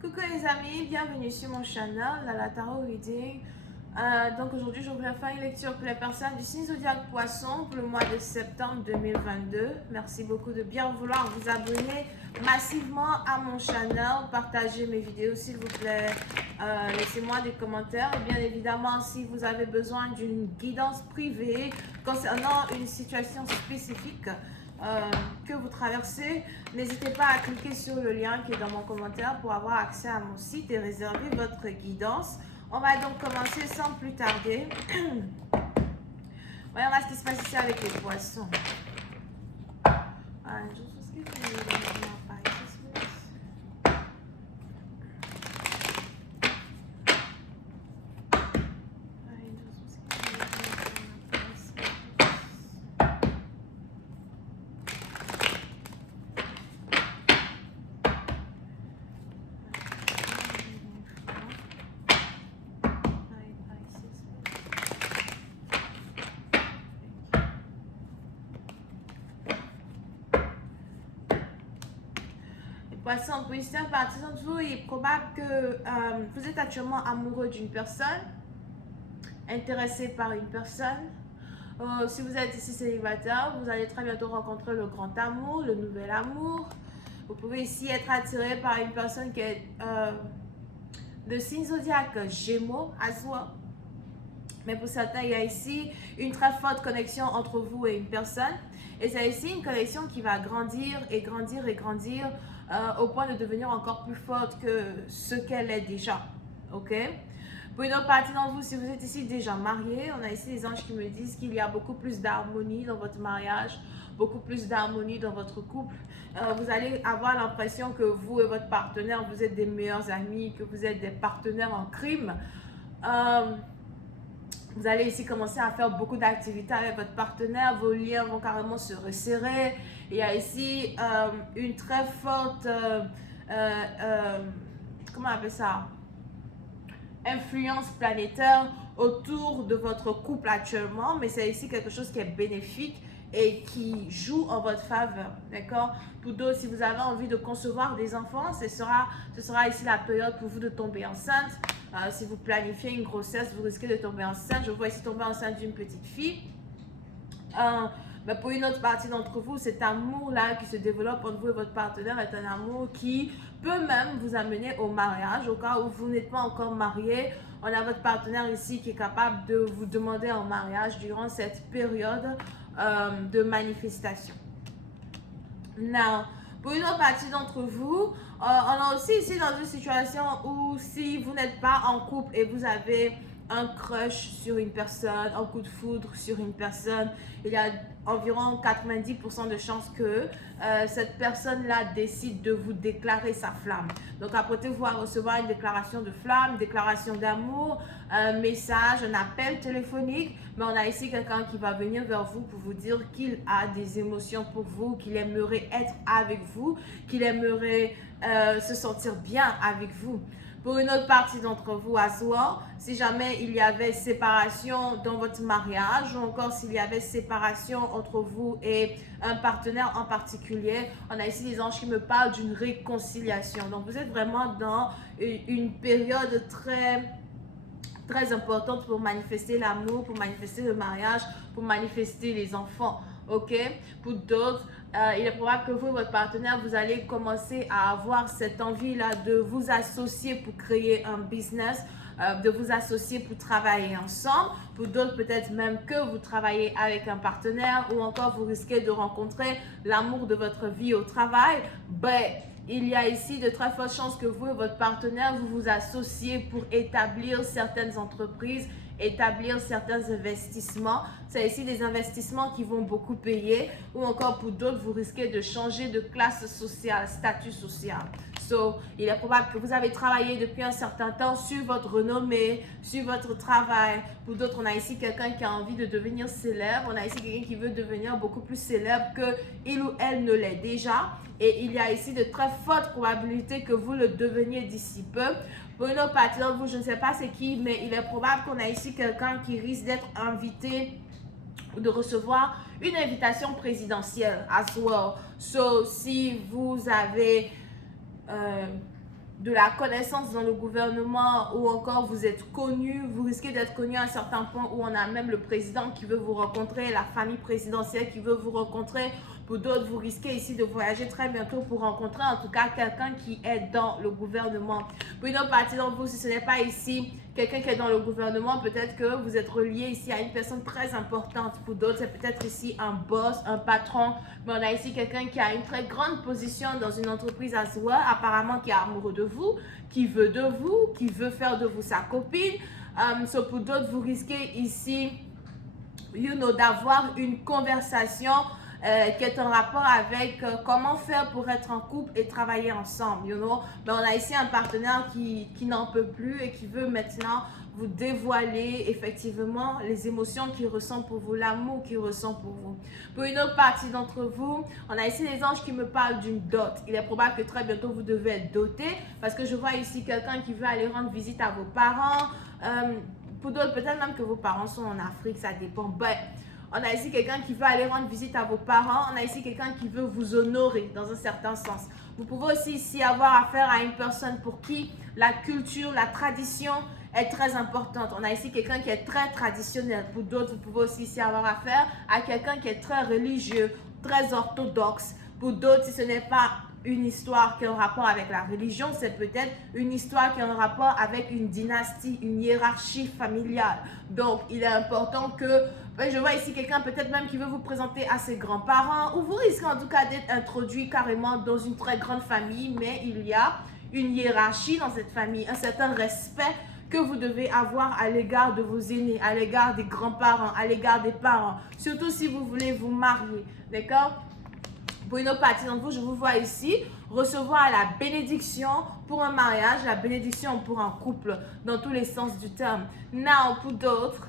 Coucou les amis, bienvenue sur mon channel, la Tarot Reading. Donc aujourd'hui, je voulais faire une lecture pour les personnes du signe zodiaque Poisson pour le mois de septembre 2022. Merci beaucoup de bien vouloir vous abonner massivement à mon channel, partagez mes vidéos s'il vous plaît, laissez-moi des commentaires. Et bien évidemment, si vous avez besoin d'une guidance privée concernant une situation spécifique, que vous traversez, n'hésitez pas à cliquer sur le lien qui est dans mon commentaire pour avoir accès à mon site et réserver votre guidance. On va donc commencer sans plus tarder. Voyons ce qui se passe ici avec les poissons. Poisson en position partisan de vous, il est probable que vous êtes actuellement amoureux d'une personne, intéressé par une personne. Si vous êtes ici célibataire, vous allez très bientôt rencontrer le grand amour, le nouvel amour. Vous pouvez ici être attiré par une personne qui est de signe zodiaque Gémeaux, à soi. Mais pour certains, il y a ici une très forte connexion entre vous et une personne. Et c'est ici une connexion qui va grandir et grandir et grandir au point de devenir encore plus forte que ce qu'elle est déjà. Ok? Pour une autre partie d'entre vous, si vous êtes ici déjà marié, on a ici les anges qui me disent qu'il y a beaucoup plus d'harmonie dans votre mariage, beaucoup plus d'harmonie dans votre couple. Vous allez avoir l'impression que vous et votre partenaire, vous êtes des meilleurs amis, que vous êtes des partenaires en crime. Vous allez ici commencer à faire beaucoup d'activités avec votre partenaire, vos liens vont carrément se resserrer. Il y a ici une très forte, comment on appelle ça, influence planétaire autour de votre couple actuellement, mais c'est ici quelque chose qui est bénéfique et qui joue en votre faveur, d'accord? Pour d'autres, si vous avez envie de concevoir des enfants, ce sera ici la période pour vous de tomber enceinte. Si vous planifiez une grossesse, vous risquez de tomber enceinte. Je vois ici tomber enceinte d'une petite fille. Mais pour une autre partie d'entre vous, cet amour-là qui se développe entre vous et votre partenaire est un amour qui peut même vous amener au mariage. Au cas où vous n'êtes pas encore marié, on a votre partenaire ici qui est capable de vous demander en mariage durant cette période de manifestation. Now, pour une autre partie d'entre vous, on est aussi ici dans une situation où si vous n'êtes pas en couple et vous avez un crush sur une personne, un coup de foudre sur une personne, il y a environ 90% de chances que cette personne-là décide de vous déclarer sa flamme. Donc, apprêtez-vous à recevoir une déclaration de flamme, une déclaration d'amour, un message, un appel téléphonique. Mais on a ici quelqu'un qui va venir vers vous pour vous dire qu'il a des émotions pour vous, qu'il aimerait être avec vous, qu'il aimerait se sentir bien avec vous. Pour une autre partie d'entre vous, à soi, si jamais il y avait séparation dans votre mariage ou encore s'il y avait séparation entre vous et un partenaire en particulier, on a ici des anges qui me parlent d'une réconciliation. Donc, vous êtes vraiment dans une période très importante pour manifester l'amour, pour manifester le mariage, pour manifester les enfants. Ok? Pour d'autres, il est probable que vous et votre partenaire, vous allez commencer à avoir cette envie-là de vous associer pour créer un business, de vous associer pour travailler ensemble. Pour d'autres, peut-être même que vous travaillez avec un partenaire ou encore vous risquez de rencontrer l'amour de votre vie au travail. Il y a ici de très fortes chances que vous et votre partenaire, vous vous associez pour établir certaines entreprises, établir certains investissements. C'est ici des investissements qui vont beaucoup payer ou encore pour d'autres, vous risquez de changer de classe sociale, statut social. Il est probable que vous avez travaillé depuis un certain temps sur votre renommée, sur votre travail. Pour d'autres, on a ici quelqu'un qui a envie de devenir célèbre. On a ici quelqu'un qui veut devenir beaucoup plus célèbre qu'il ou elle ne l'est déjà. Et il y a ici de très fortes probabilités que vous le deveniez d'ici peu. Pour une autre partie d'entre vous, je ne sais pas c'est qui, mais il est probable qu'on a ici quelqu'un qui risque d'être invité ou de recevoir une invitation présidentielle as well. Si vous avez de la connaissance dans le gouvernement ou encore vous êtes connu, vous risquez d'être connu à un certain point où on a même le président qui veut vous rencontrer, la famille présidentielle qui veut vous rencontrer. Pour d'autres, vous risquez ici de voyager très bientôt pour rencontrer en tout cas quelqu'un qui est dans le gouvernement. Pour une autre partie d'entre vous, si ce n'est pas ici quelqu'un qui est dans le gouvernement, peut-être que vous êtes relié ici à une personne très importante. Pour d'autres, c'est peut-être ici un boss, un patron, mais on a ici quelqu'un qui a une très grande position dans une entreprise à soi, apparemment qui est amoureux de vous, qui veut de vous, qui veut faire de vous sa copine. Pour d'autres, vous risquez ici d'avoir une conversation qui est en rapport avec comment faire pour être en couple et travailler ensemble, Mais on a ici un partenaire qui n'en peut plus et qui veut maintenant vous dévoiler effectivement les émotions qu'il ressent pour vous, l'amour qu'il ressent pour vous. Pour une autre partie d'entre vous, on a ici les anges qui me parlent d'une dot. Il est probable que très bientôt vous devez être doté parce que je vois ici quelqu'un qui veut aller rendre visite à vos parents. Pour d'autres, peut-être même que vos parents sont en Afrique, ça dépend. On a ici quelqu'un qui veut aller rendre visite à vos parents. On a ici quelqu'un qui veut vous honorer dans un certain sens. Vous pouvez aussi ici avoir affaire à une personne pour qui la culture, la tradition est très importante. On a ici quelqu'un qui est très traditionnel. Pour d'autres, vous pouvez aussi ici avoir affaire à quelqu'un qui est très religieux, très orthodoxe. Pour d'autres, si ce n'est pas une histoire qui est en rapport avec la religion, c'est peut-être une histoire qui est en rapport avec une dynastie, une hiérarchie familiale. Donc, il est important que, je vois ici quelqu'un peut-être même qui veut vous présenter à ses grands-parents ou vous risquez en tout cas d'être introduit carrément dans une très grande famille, mais il y a une hiérarchie dans cette famille, un certain respect que vous devez avoir à l'égard de vos aînés, à l'égard des grands-parents, à l'égard des parents, surtout si vous voulez vous marier, d'accord? Pour une autre partie d'entre vous, je vous vois ici recevoir la bénédiction pour un mariage, la bénédiction pour un couple, dans tous les sens du terme. Now, pour d'autres,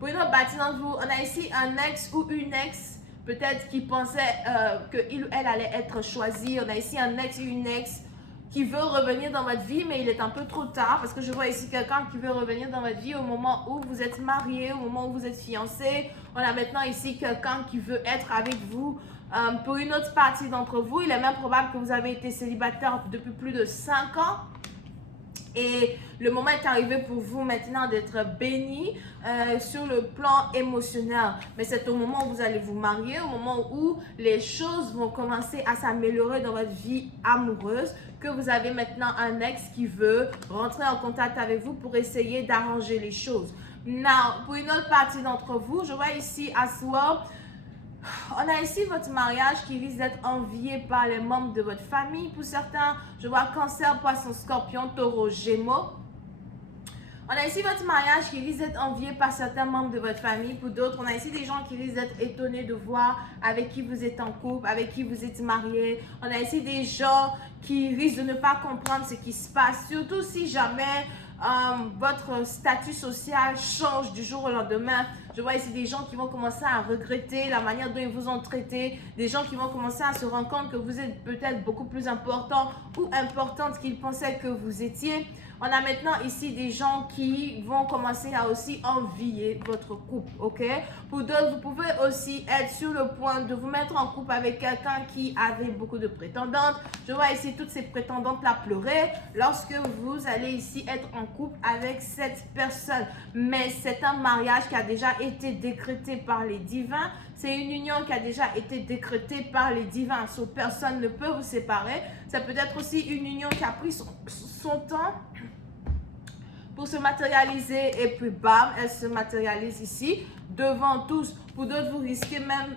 pour une autre partie d'entre vous, on a ici un ex ou une ex, peut-être qui pensait qu'il ou elle allait être choisi. On a ici un ex ou une ex qui veut revenir dans votre vie, mais il est un peu trop tard parce que je vois ici quelqu'un qui veut revenir dans votre vie au moment où vous êtes marié, au moment où vous êtes fiancé. On a maintenant ici quelqu'un qui veut être avec vous. Pour une autre partie d'entre vous, il est même probable que vous avez été célibataire depuis plus de 5 ans. Et le moment est arrivé pour vous maintenant d'être béni sur le plan émotionnel. Mais c'est au moment où vous allez vous marier, au moment où les choses vont commencer à s'améliorer dans votre vie amoureuse, que vous avez maintenant un ex qui veut rentrer en contact avec vous pour essayer d'arranger les choses. Now, pour une autre partie d'entre vous, je vois ici à soi, on a ici votre mariage qui risque d'être envié par les membres de votre famille. Pour certains, je vois Cancer, Poisson, Scorpion, Taureau, Gémeaux. On a ici votre mariage qui risque d'être envié par certains membres de votre famille. Pour d'autres, on a ici des gens qui risquent d'être étonnés de voir avec qui vous êtes en couple, avec qui vous êtes marié. On a ici des gens qui risquent de ne pas comprendre ce qui se passe, surtout si jamais votre statut social change du jour au lendemain. Je vois ici des gens qui vont commencer à regretter la manière dont ils vous ont traité, des gens qui vont commencer à se rendre compte que vous êtes peut-être beaucoup plus important ou importante qu'ils pensaient que vous étiez. On a maintenant ici des gens qui vont commencer à aussi envier votre couple, ok? Pour d'autres, vous pouvez aussi être sur le point de vous mettre en couple avec quelqu'un qui avait beaucoup de prétendantes. Je vois ici toutes ces prétendantes-là pleurer lorsque vous allez ici être en couple avec cette personne. Mais c'est un mariage qui a déjà été décrété par les divins. C'est une union qui a déjà été décrétée par les divins. So, personne ne peut vous séparer. C'est peut-être aussi une union qui a pris son temps pour se matérialiser et puis bam, elle se matérialise ici devant tous. Pour d'autres, vous risquez même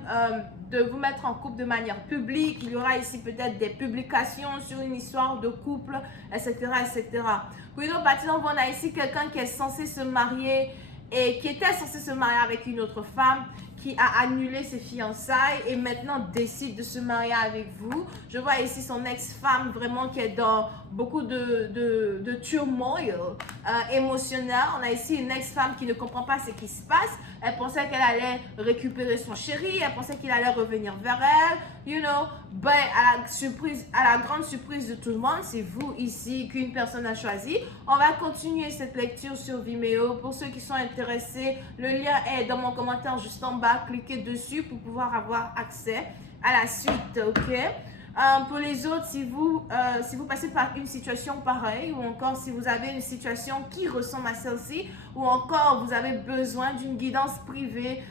de vous mettre en couple de manière publique. Il y aura ici peut-être des publications sur une histoire de couple, etc. etc. Pour une autre partie, on a ici quelqu'un qui est censé se marier et qui était censé se marier avec une autre femme, qui a annulé ses fiançailles et maintenant décide de se marier avec vous. Je vois ici son ex-femme vraiment qui est dans beaucoup de turmoil émotionnel. On a ici une ex-femme qui ne comprend pas ce qui se passe. Elle pensait qu'elle allait récupérer son chéri, elle pensait qu'il allait revenir vers elle. Ben, à la grande surprise de tout le monde, c'est vous ici qu'une personne a choisi. On va continuer cette lecture sur Vimeo. Pour ceux qui sont intéressés, le lien est dans mon commentaire juste en bas bas, cliquez dessus pour pouvoir avoir accès à la suite, ok? Pour les autres, si vous passez par une situation pareille ou encore si vous avez une situation qui ressemble à celle-ci ou encore vous avez besoin d'une guidance privée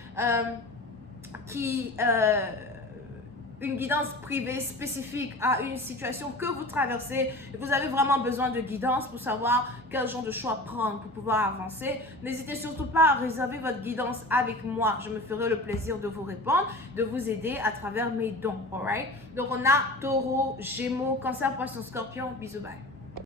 une guidance privée spécifique à une situation que vous traversez et vous avez vraiment besoin de guidance pour savoir quel genre de choix prendre pour pouvoir avancer, n'hésitez surtout pas à réserver votre guidance avec moi. Je me ferai le plaisir de vous répondre, de vous aider à travers mes dons, alright? Donc on a Taureau, Gémeaux, Cancer, Poisson, Scorpion. Bisous, bye.